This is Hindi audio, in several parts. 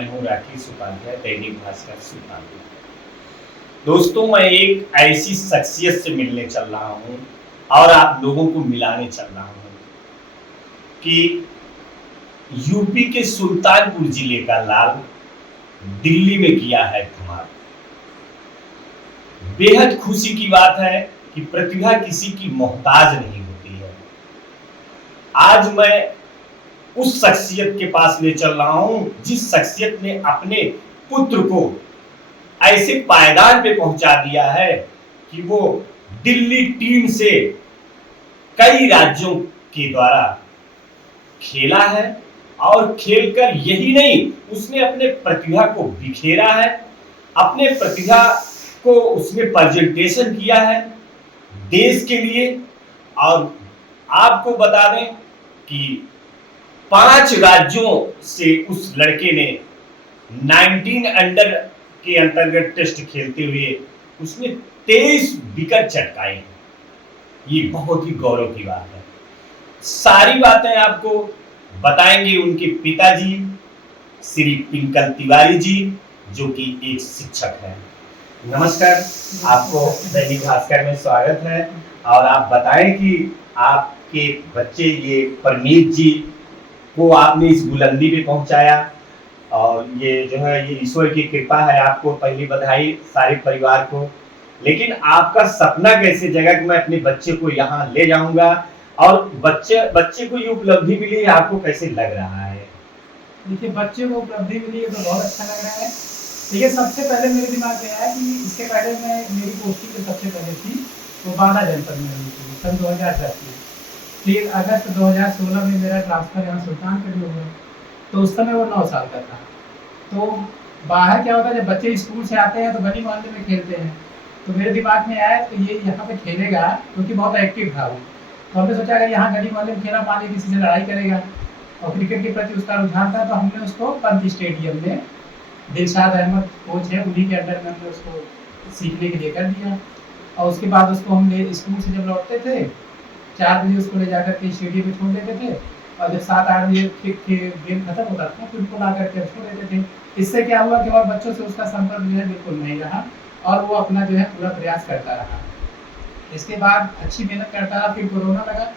मैं हूं राकेश उपाध्याय, दैनिक भास्कर सुल्तानपुर। दोस्तों, मैं एक ऐसी शख्सियत से मिलने चल रहा हूं और आप लोगों को मिलाने चल रहा हूं कि यूपी के सुल्तानपुर जिले का लाल दिल्ली में किया है धमाल। बेहद खुशी की बात है कि प्रतिभा किसी की मोहताज नहीं होती है। आज मैं उस शख्सियत के पास ले चल रहा हूं जिस शख्सियत ने अपने पुत्र को ऐसे पायदान पे पहुंचा दिया है कि वो दिल्ली टीम से कई राज्यों के द्वारा खेला है और खेलकर यही नहीं, उसने अपने प्रतिभा को बिखेरा है, अपने प्रतिभा को उसने प्रेजेंटेशन किया है देश के लिए। और आपको बता दें कि 5 राज्यों से उस लड़के ने 19 अंडर के अंतर्गत टेस्ट खेलते हुए उसने 23 विकेट चटकाए हैं। ये बहुत ही गौरव की बात है। सारी बातें आपको बताएंगे उनके पिताजी श्री पिंकल तिवारी जी, जो कि एक शिक्षक हैं। नमस्कार, आपको दैनिक भास्कर में स्वागत है। और आप बताएं कि आपके बच्चे ये परमीत जी को आपने इस बुलंदी पे पहुंचाया, और ये जो है ये ईश्वर की कृपा है। आपको पहली बधाई सारे परिवार को। लेकिन आपका सपना कैसे जगा कि मैं अपने बच्चे को यहाँ ले जाऊंगा, और बच्चे को ये उपलब्धि मिली, आपको कैसे लग रहा है? देखिए, बच्चे को उपलब्धि मिली है तो बहुत अच्छा लग रहा है। देखिए, सबसे पहले मेरे दिमाग में आया कि इसके पहले मेरी पोस्टिंग जो सबसे पहले थी वो बांदा जनपद में हुई थी सन 2010 में। फिर अगस्त 2016 में मेरा ट्रांसफ़र यहाँ सुल्तानपुर में हुआ, तो उस समय वो 9 साल का था। तो बाहर क्या होता है, जब बच्चे स्कूल से आते हैं तो गली मोहल्ले में खेलते हैं, तो मेरे दिमाग में आया तो ये यहाँ पे खेलेगा, क्योंकि बहुत एक्टिव था वो। तो हमने सोचा अगर यहाँ गली मोहल्ले में खेला, मान लीजिए किसी से लड़ाई करेगा, और क्रिकेट के प्रति उसका रुझान था, तो हमने उसको पंत स्टेडियम में दिलशाद अहमद कोच है, उन्हीं के अंडर में हमने उसको सीखने के लिए कर दिया। और उसके बाद उसको हम स्कूल से जब लौटते थे 4 बजे उसको ले जाकर के स्टेडियम में छोड़ देते थे, और जब 7-8 बजे गेम खत्म होता था फिर उनको ला करके छोड़ देते थे। इससे क्या हुआ कि और बच्चों से उसका संपर्क जो है बिल्कुल नहीं रहा, और वो अपना जो है पूरा प्रयास करता रहा। इसके बाद अच्छी मेहनत करता रहा। फिर कोरोना लगा,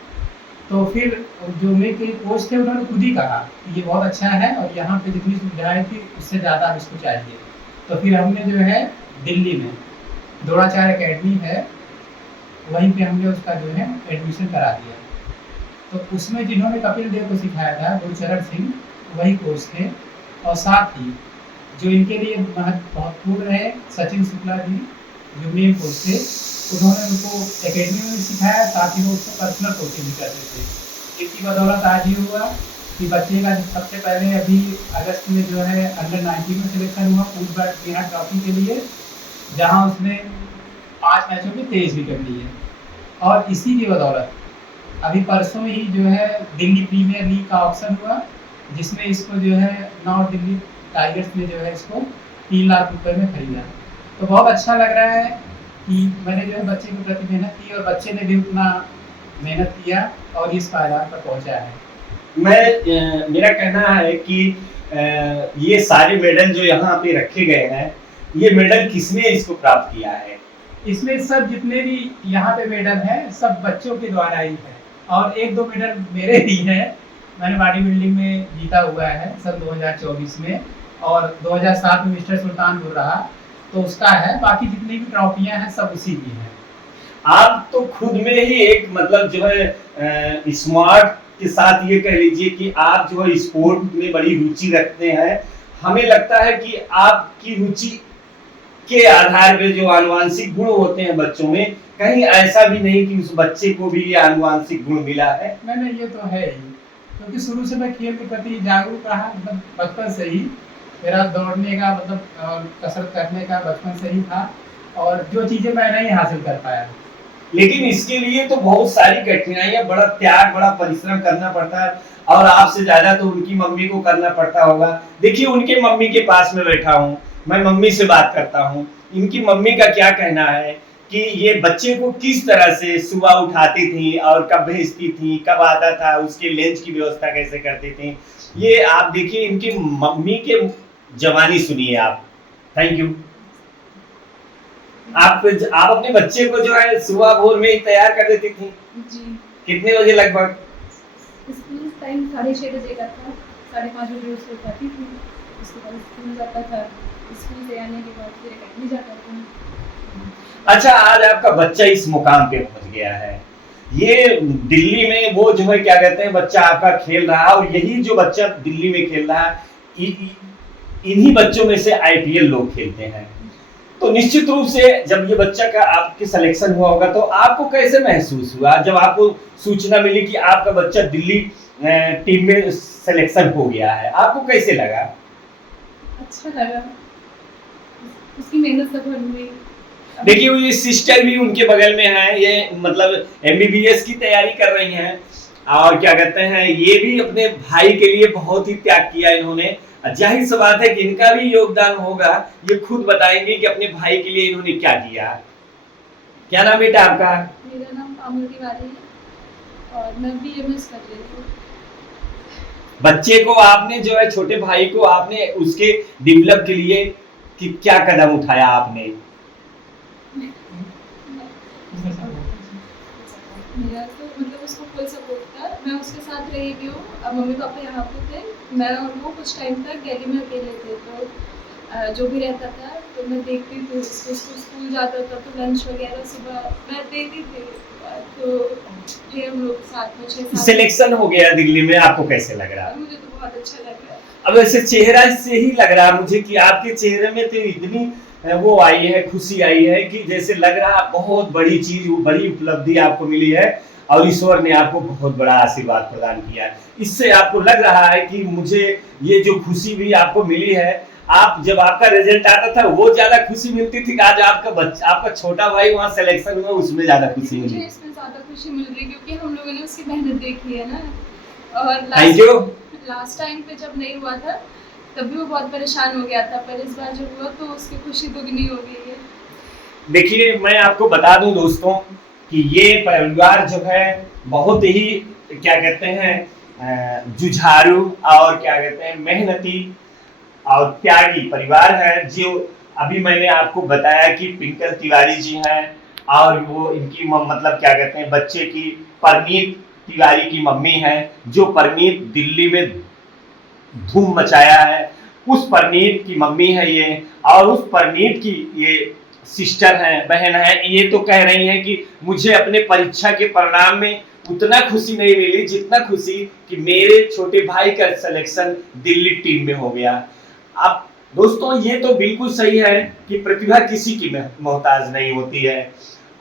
तो फिर जो मेरे कोच थे उन्होंने खुद ही कहा कि ये बहुत अच्छा है और यहाँ पे जितनी सुविधाएं थी उससे ज़्यादा इसको चाहिए। तो फिर हमने जो है दिल्ली में द्रोणाचार्य अकेडमी है, वहीं पे हमने उसका जो है एडमिशन करा दिया। तो उसमें जिन्होंने कपिल देव को सिखाया था, गुरचरण सिंह, वही कोच थे। और साथ ही जो इनके लिए महत्वपूर्ण है, सचिन शुक्ला जी जो मेन कोच थे, उन्होंने उनको एकेडमी में भी सिखाया, साथ ही वो उसको पर्सनल कोचिंग भी करते थे। इनकी बदौलत आज ये हुआ कि बच्चे का सबसे पहले अभी अगस्त में जो है अंडर 19 में सिलेक्शन हुआ फूड बिहार ट्रॉफी के लिए, जहाँ उसने 5 मैचों में 23 विकेट लिए। और इसी की बदौलत अभी परसों ही जो है दिल्ली प्रीमियर लीग का ऑप्शन हुआ, जिसमें इसको जो है नॉर्थ दिल्ली टाइगर्स ने जो है इसको 3 लाख रुपए में खरीदा। तो बहुत अच्छा लग रहा है कि मैंने जो है बच्चे के प्रति मेहनत की, और बच्चे ने भी उतना मेहनत किया और इस पायदान पर पहुंचा है। मेरा कहना है कि ये सारे मेडल जो यहाँ पे रखे गए हैं, ये मेडल किसने इसको प्राप्त किया है? इसमें सब जितने भी यहाँ पे मेडल हैं सब बच्चों के द्वारा ही है, और 1-2 मेडल मेरे भी हैं। मैंने बॉडी बिल्डिंग में जीता हुआ है सन 2024 में, और 2007 में मिस्टर सुल्तानपुर रहा, तो उसका है। बाकी जितनी भी ट्रॉफियां हैं सब उसी की हैं। आप तो खुद में ही एक मतलब जो है स्मार्ट के साथ ये कह लीजिए कि आप जो है स्पोर्ट में बड़ी रुचि रखते हैं। हमें लगता है कि आपकी रुचि के आधार पे जो आनुवांशिक गुण होते हैं बच्चों में, कहीं ऐसा भी नहीं कि उस बच्चे को भी ये आनुवांशिक गुण मिला है? नहीं, ये तो है ही, क्योंकि शुरू से मैं खेल के प्रति जागरूक रहा। मतलब बचपन से ही मेरा दौड़ने का मतलब कसरत करने का बचपन से ही था, और जो चीज़ें मैं नहीं हासिल कर पाया। लेकिन इसके लिए तो बहुत सारी कठिनाइयां, बड़ा त्याग, बड़ा परिश्रम करना पड़ता है, और आपसे ज्यादा तो उनकी मम्मी को करना पड़ता होगा। देखिए, उनके मम्मी के पास में बैठा हूँ, मैं मम्मी से बात करता हूँ। इनकी मम्मी का क्या कहना है कि ये बच्चे को किस तरह से सुबह उठाती थी और कब भेजती थी, कब आता था, उसके लंच की व्यवस्था कैसे करती थी। ये आप देखिए, इनकी मम्मी के जवानी सुनिए आप। Thank you. आप अपने बच्चे को जो है सुबह भोर में ही तैयार कर देती थी? जी। कितने बजे लगभग? स्कूल टाइम 6:30 बजे का था, 5:30 बजे उसको उठाती थी, उसके बाद स्कूल जाता था, स्कूल से आने के बाद फिर अकेडमी जाता था। अच्छा, आज आपका बच्चा इस मुकाम पे पहुंच गया है। ये दिल्ली में वो जो है क्या कहते हैं बच्चा आपका खेल रहा है, और यही जो बच्चा दिल्ली में खेल रहा है इन्हीं बच्चों में से आईपीएल लोग खेलते हैं। तो निश्चित रूप से जब ये बच्चा का आपके सिलेक्शन हुआ होगा तो आपको कैसे महसूस हुआ जब आपको सूचना मिली कि आपका बच्चा दिल्ली टीम में सिलेक्शन हो गया है? आपको कैसे लगा? अच्छा लगा, उसकी मेहनत सफल हुई। देखिए ये सिस्टर भी उनके बगल में है, ये मतलब एमबीबीएस की तैयारी कर रही हैं, और क्या कहते हैं ये भी अपने भाई के लिए बहुत ही त्याग किया इन्होंने। जाहिर सी बात है कि इनका भी योगदान होगा, ये खुद बताएंगे कि अपने भाई के लिए इन्होंने क्या किया। क्या नाम बेटा आपका? मेरा नाम पामुल तिवारी है और मैं बीएमएस कर रही हूँ। बच्चे को आपने जो है छोटे भाई को आपने उसके डेवलप के लिए कि क्या कदम उठाया आपने? मेरा तो मतलब उसको फुल सपोर्ट था, मैं उसके साथ रही भी हूँ। मम्मी पापा यहाँ पे थे, मैं और वो कुछ टाइम तक दिल्ली में अकेले थे, तो जो भी रहता था तो मैं देखती थी उसको, स्कूल जाता था तो लंच वगैरह सुबह मैं देती थी, तो फिर हम लोग साथ में 6-7 सिलेक्शन हो गया दिल्ली में, आपको कैसे लग रहा? मुझे तो बहुत अच्छा लग रहा है। अब ऐसे चेहरा से ही लग रहा मुझे कि आपके चेहरे में तो इतनी वो आई है, खुशी आई है कि जैसे लग रहा बहुत बड़ी चीज, बड़ी उपलब्धि आपको मिली है और ईश्वर ने आपको बहुत बड़ा आशीर्वाद प्रदान किया है। इससे आपको लग रहा है कि मुझे ये जो खुशी भी आपको मिली है, आप जब आपका रिजल्ट आता था वो ज्यादा खुशी मिलती थी कि आज आपका बच्चा, आपका छोटा भाई वहाँ सिलेक्शन हुआ उसमें ज्यादा खुशी मिली? मुझे इसमें ज्यादा खुशी मिल रही क्योंकि हम लोगों ने उसकी मेहनत देखी है ना। और लास्ट टाइम पे जब नहीं हुआ था तब भी वो बहुत परेशान हो गया था, पर इस बार जब हुआ तो उसकी खुशी दुगनी हो गई है। देखिए मैं आपको बता दूं दोस्तों कि ये परिवार जो है बहुत ही क्या कहते हैं जुझारू और क्या कहते हैं मेहनती और त्यागी परिवार है। जो अभी मैंने आपको बताया कि पिंकल तिवारी जी हैं और वो इनकी मतलब क्या कहते हैं बच्चे की परनीत तिवारी की मम्मी है, जो परनीत दिल्ली में धूम मचाया है, उस परनीत की मम्मी है ये, और उस परनीत की ये सिस्टर हैं, बहन है। ये तो कह रही हैं कि मुझे अपने परीक्षा के परिणाम में उतना खुशी नहीं मिली जितना खुशी कि मेरे छोटे भाई का सिलेक्शन दिल्ली टीम में हो गया। अब दोस्तों ये तो बिल्कुल सही है कि प्रतिभा किसी की मोहताज नहीं होती है,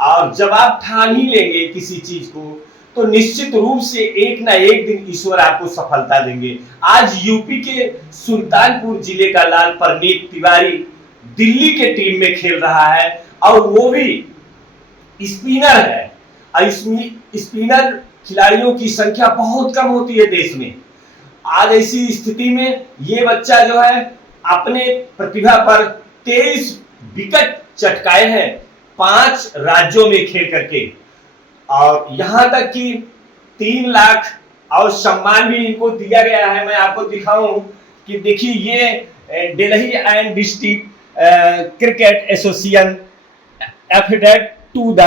और जब आप ठान ही लेंगे किसी चीज को तो निश्चित रूप से एक ना एक दिन ईश्वर आपको सफलता देंगे। आज यूपी के सुल्तानपुर जिले का लाल परनीत तिवारी दिल्ली के टीम में खेल रहा है, और वो भी स्पिनर है, और स्पिनर खिलाड़ियों की संख्या बहुत कम होती है देश में। आज ऐसी स्थिति में ये बच्चा जो है अपने प्रतिभा पर 23 विकेट चटकाए हैं 5 राज्यों में खेल करके, और यहां तक कि 3 लाख और सम्मान भी इनको दिया गया है। मैं आपको दिखाऊं कि देखिए ये Delhi and district cricket association affidavit to the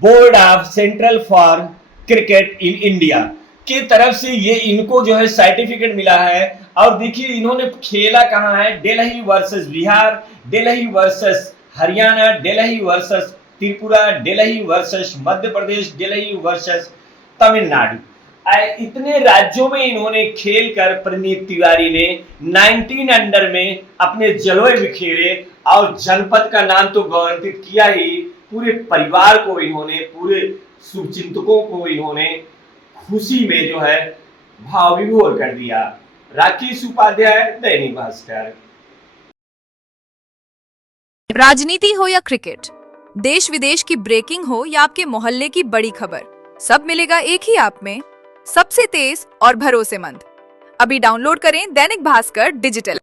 board of central for cricket in India की तरफ से ये इनको जो है सर्टिफिकेट मिला है। और देखिए इन्होंने खेला कहाँ है, Delhi versus Bihar, Delhi versus Haryana, Delhi versus Tripura, Delhi versus Madhya Pradesh, Delhi versus Tamil Nadu, इतने राज्यों में इन्होंने खेलकर परनीत तिवारी ने 19 अंडर में अपने जलवे बिखेरे और जनपद का नाम तो गौरवान्वित किया ही, पूरे परिवार को इन्होंने, पूरे शुभचिंतकों को इन्होंने खुशी में जो है भाव विभोर कर दिया। राकेश उपाध्याय, दैनिक भास्कर। राजनीति हो या क्रिकेट, देश विदेश की ब्रेकिंग हो या आपके मोहल्ले की बड़ी खबर, सब मिलेगा एक ही ऐप में, सबसे तेज और भरोसेमंद। अभी डाउनलोड करें दैनिक भास्कर डिजिटल।